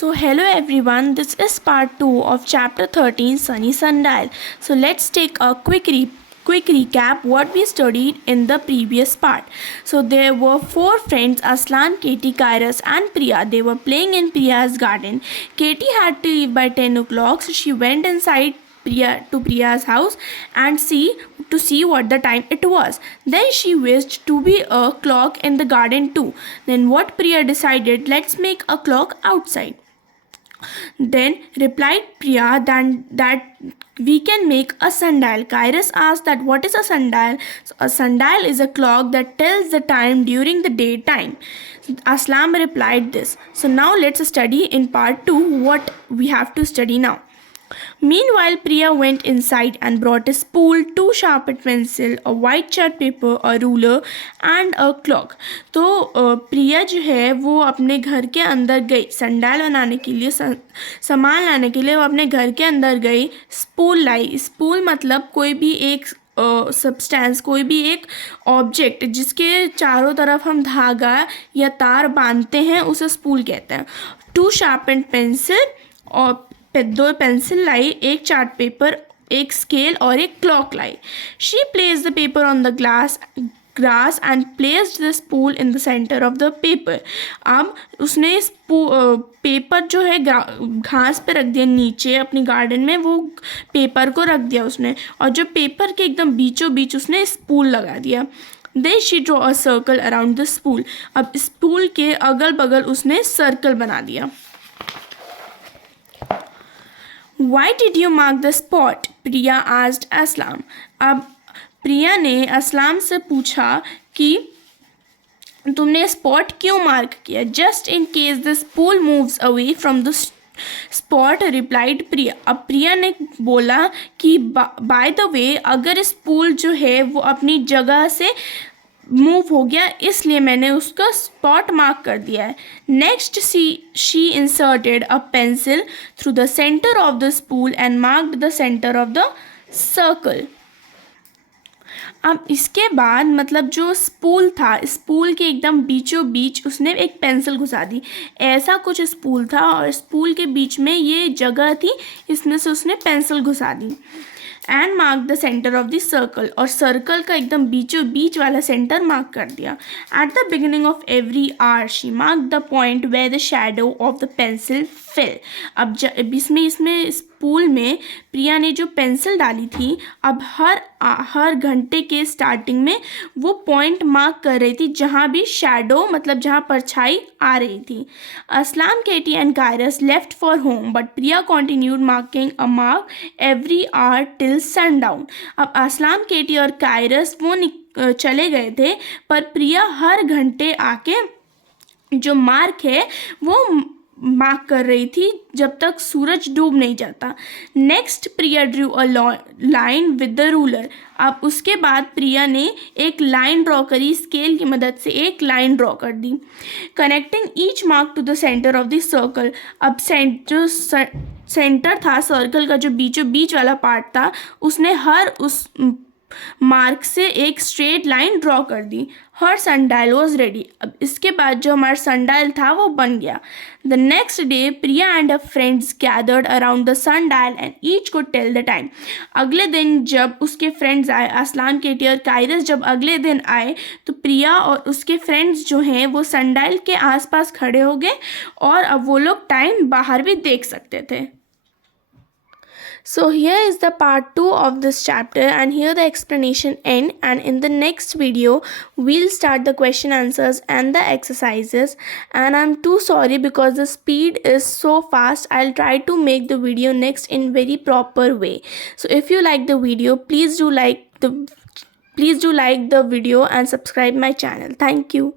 So hello everyone, this is part 2 of chapter 13 Sunny Sundial. So let's take a quick recap what we studied in the previous part. So there were 4 friends, Aslan, Katie, Kairos and Priya. They were playing in Priya's garden. Katie had to leave by 10 o'clock, so she went inside Priya's house and see what the time it was. Then she wished to be a clock in the garden too. Then what Priya decided, let's make a clock outside. Then replied Priya that we can make a sundial. Kairos asked that what is a sundial? So a sundial is a clock that tells the time during the daytime. Aslam replied this. So now let's study in part 2 what we have to study now. Meanwhile, Priya went inside and brought a spool, 2 sharpened pencil, a white chart paper, a ruler and a clock. तो प्रिया जो है वो अपने घर के अंदर गई संडाल बनाने के लिए, सामान लाने के लिए वो अपने घर के अंदर गई. स्पूल लाई. स्पूल मतलब कोई भी एक सब्सटेंस, कोई भी एक ऑब्जेक्ट जिसके चारों तरफ हम धागा या तार बांधते हैं उसे स्पूल कहते हैं. 2 शार्पेंड पेंसिल और 2 पेंसिल लाई, एक चार्ट पेपर, एक स्केल और एक clock lie. She place the paper on the grass and placed the spool in the centre of the paper. अब उसने पेपर जो है घास पे रख दिया, नीचे अपनी गार्डन में वो पेपर को रख दिया उसने, और जो पेपर के एकदम बीचों बीच उसने स्पूल लगा दिया. Then she draw a circle around the spool. अब स्पूल के अगल बगल उसने सर्कल बना दिया. Why did you mark the spot? Priya asked Aslam. अब प्रिया ने असलाम से पूछा कि तुमने स्पॉट क्यों मार्क किया. Just in case the spool moves away from the spot, replied Priya. अब प्रिया ने बोला कि बाय द वे अगर स्पूल जो है वो अपनी जगह से मूव हो गया इसलिए मैंने उसका स्पॉट मार्क कर दिया है. Next she inserted a pencil through the centre of the spool and marked the centre of the circle. अब इसके बाद मतलब जो स्पूल था, स्पूल के एकदम बीचों बीच उसने एक पेंसिल घुसा दी. ऐसा कुछ स्पूल था और स्पूल के बीच में ये जगह थी, इसमें से उसने पेंसिल घुसा दी. And mark the centre of the circle, और सर्कल का एकदम बीचों बीच वाला सेंटर मार्क कर दिया. At the beginning of every hour she mark the point where the shadow of the pencil fell. अब इसमें स्पूल में प्रिया ने जो पेंसिल डाली थी, अब हर घंटे के स्टार्टिंग में वो पॉइंट मार्क कर रही थी जहाँ भी शैडो मतलब जहाँ परछाई आ रही थी. Aslam, Katie and Cyrus left for home but Priya continued marking a mark every hour till sundown. अब असलाम, केटी और कायरस वो चले गए थे, पर प्रिया हर घंटे आके जो मार्क है वो मार्क कर रही थी जब तक सूरज डूब नहीं जाता. Next Priya drew a line with the ruler. अब उसके बाद प्रिया ने एक लाइन ड्रॉ करी, स्केल की मदद से एक लाइन ड्रॉ कर दी. Connecting each mark to the centre of the circle. अब जो सेंटर था सर्कल का, जो बीचों बीच वाला पार्ट था, उसने हर उस मार्क से एक स्ट्रेट लाइन ड्रॉ कर दी. हर सनडायल वॉज रेडी. अब इसके बाद जो हमारा सनडायल था वो बन गया. The next day Priya and a friends gathered around the sundial and each could tell the time. अगले दिन जब उसके फ्रेंड्स आए, असलाम, केटी और कायरस जब अगले दिन आए, तो प्रिया और उसके फ्रेंड्स जो हैं वो सनडायल के आसपास खड़े हो गए और अब वो लोग टाइम बाहर भी देख सकते थे. So here is the part 2 of this chapter, and here the explanation end, and in the next video we'll start the question answers and the exercises. And I'm too sorry because the speed is so fast. I'll try to make the video next in very proper way. So if you like the video, please do like the video and subscribe my channel. Thank you.